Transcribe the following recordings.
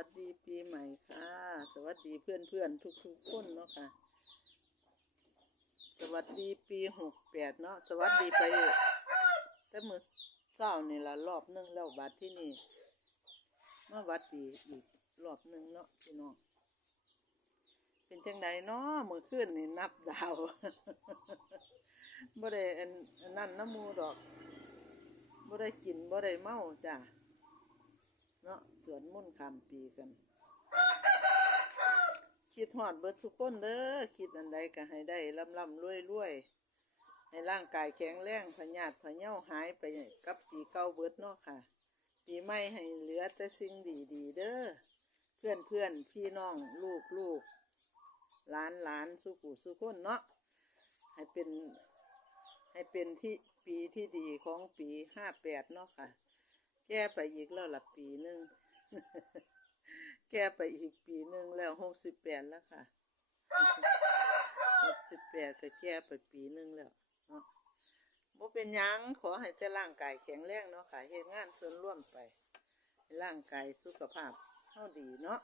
วัสดีปีใหม่ค่ะ สวัสดีเพื่อนเพื่อนๆทุกๆคนเนาะค่ะ สวัสดีปีหกแปดเนาะสวัสดีไปแต่มือเช้านี่ละรอบหนึงแล้วบัดที่นี่มาวัดดีอีกรอบหนึงเนาะพี่น้องเป็นจังไดเนาะมือขึ้นนี่นับดาวบ่ได้อันอันนั่นน้ำมูดอกบ่ได้กินบ่ได้เมาจ้ะ เนาะสวนมุ่นต์ข้ามปีกัน คิดฮอดเบิดทุกคนเด้อคิดอันใดก็ให้ได้ลำลำรวยรวยให้ร่างกายแข็งแรงพญาติพะเน่าหายไปกับปีเก่าเบิดเนาะค่ะ ปีใหม่ให้เหลือแต่สิ่งดีๆเด้อเพื่อนเพื่อนพี่น้องลูกลูกหลานหลานสุขุสุคนเนาะให้เป็นให้เป็นที่ปีที่ดีของปีห้าแปดเนาะค่ะ แก้ไปอีกแล้วละปีหนึ่ง แก้ไปอีกปีหนึ่งแล้วหกสิบแปดแล้วค่ะหกสิบแปดก็แก้ไปปีหนึ่งแล้วบ่เป็นยังขอให้แต่ร่างกายแข็งแรงเนาะค่ะเฮ็ดงานส่วนร่วมไป ร่างกายสุขภาพเฮาดีเนาะ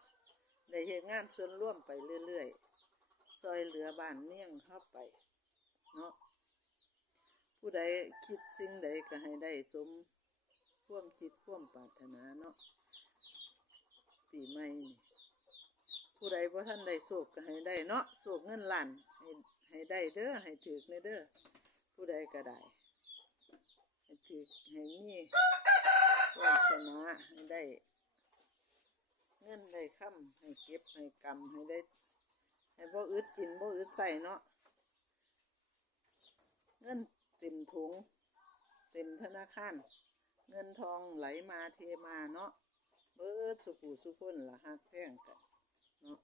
ได้เฮ็ดงานส่วนร่วมไปเรื่อยๆซอยเหลือบ้านเมี่ยงเข้าไป เนาะผู้ใดคิดสิ่งใดก็ให้ได้สม ควมคิดควมปรารถนาเนาะปีใหม่นี่ผู้ใดบ่ท่านได้โศกก็ให้ได้เนาะโศกเงินล้านให้ให้ได้เด้อให้ถือในเด้อผู้ใดก็ได้ให้ถือให้มีวาสนาให้ได้ เงินได้ค่ำให้เก็บให้กำให้ได้ ให้บ่อึดกินบ่อึดใส่เนาะเงินเต็มถุงเต็มธนาคาร เงินทองไหลมาเทมาเนาะเบิดสุขุสุคนละหักแพงกันเนาะ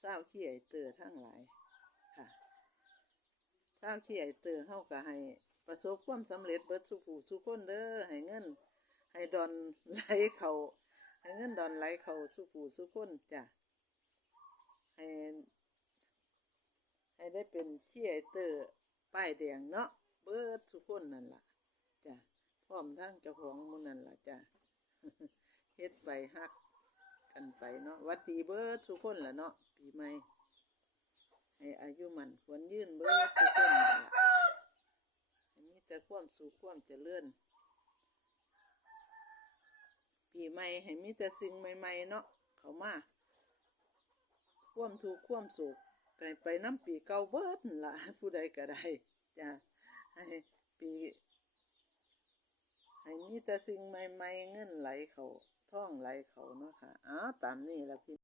เศร้าขี้ไอเตอทั้งหลายค่ะเศร้าขี้ไอเตอเฮาก็ให้ประสบความสำเร็จเบิดสุขุสุคนเด้อให้เงิน ให้ดอนไหลเขาให้เงินดอนไหลเขาสุขุสุคนจ้ะให้ให้ได้เป็นขี้ไอเตอป้ายแดงเนาะเบิดสุคนนั่นล่ะจ้ะ ร้อมทั้งเจ้าของมูนั่นล่ะจ้ะเฮ็ดไปฮักกันไปเนาะวัดดีเบิดทุกคนล่ะเนาะปีใหม่ ให้อายุมันควรยื่นเบิดทุกคนนั่นล่ะให้มีแต่ความสุขความเจริญปีใหม่ให้มีแต่สิ่งใหม่ ๆ เนาะเขามาความทุกข์ควมสุขก็ให้ไปน้ำปีเก่าเบิดนั่นล่ะผู้ใดก็ได้จ้ะให้ปี มีแต่สิ่งใหม่ๆเงินไหลเขาท่องไหลเขาเนาะค่ะอ้าวตามนี่ละพี่